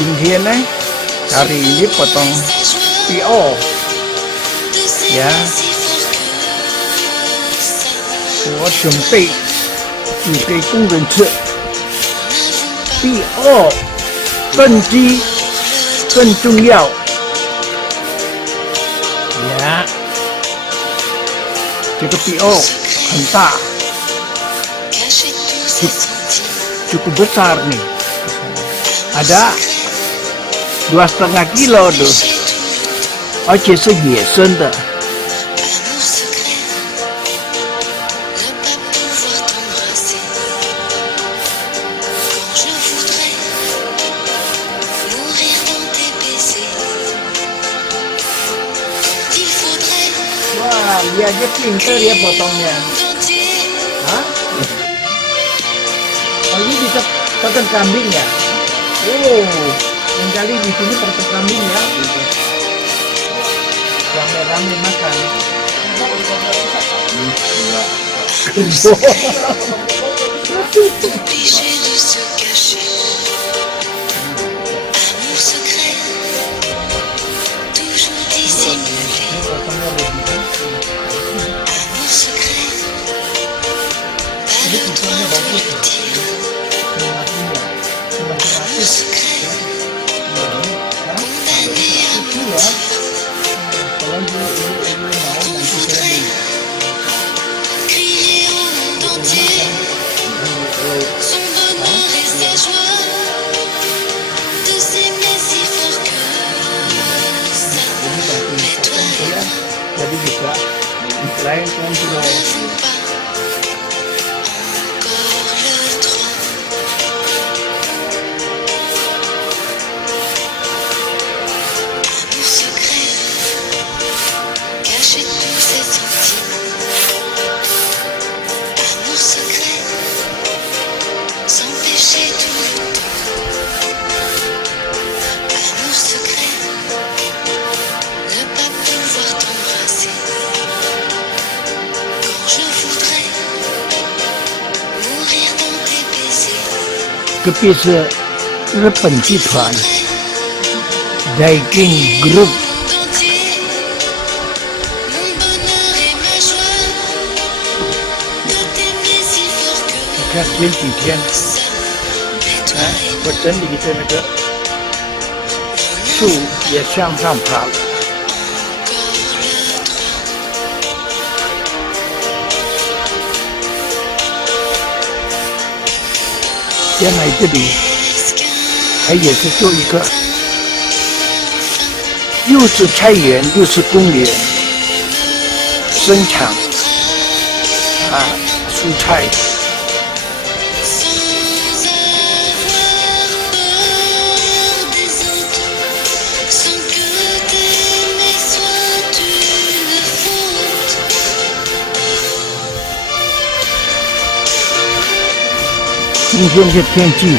今天呢，hari ini potong 比奥呀，我准备煮给工人吃。比奥炖鸡更重要呀。这个比奥很大，cukup besar nih. Ada 2,5 kilo tuh, 而且是野生的。Wah, dia aja pintar ya potongnya. Hah? Oh, ini bisa potong kambing ya? Oh, yang kali di sini potong kambing ya? Rame-rame makan. Jadi bisa selain kontrol隔壁是日本集团 Daikin Group， 你看前几天我整理的那个树也向上爬了。原来这里还也是做一个，又是菜园又是公园，生产蔬菜。今天的天气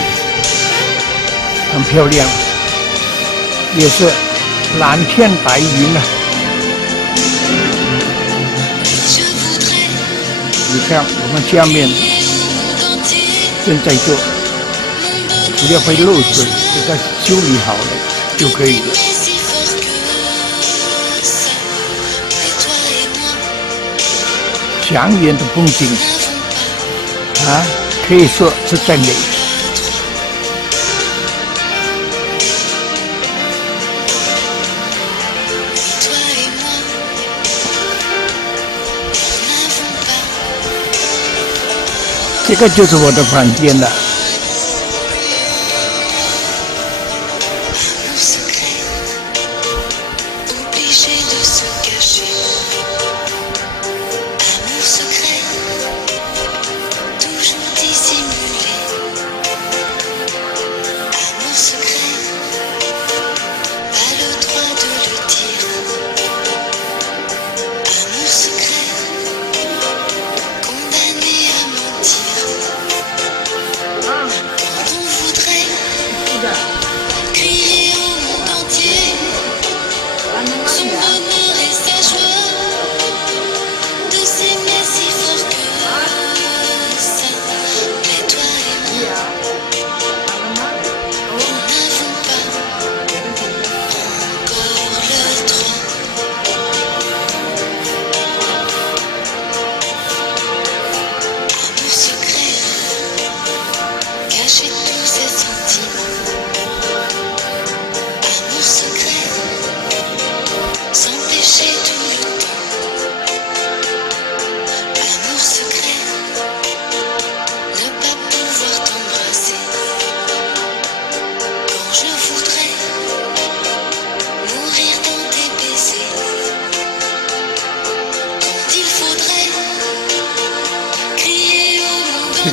很漂亮，也是蓝天白云啊！你看我们下面正在做，不要会漏水，给它修理好了就可以了。祥远的风景可以说是在美。这个就是我的房间了。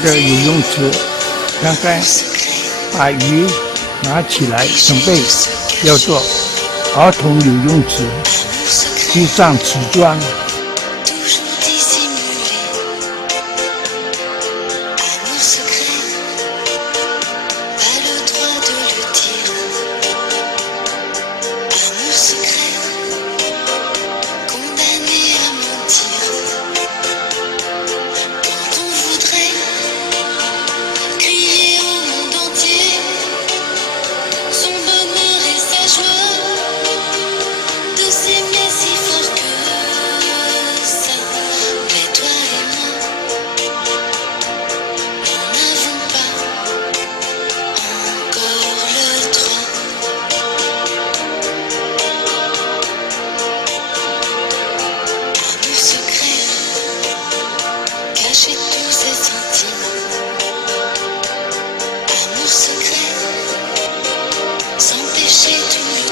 个游泳池，刚刚把鱼拿起来，准备要做儿童游泳池，地上瓷砖。S'empêcher d'une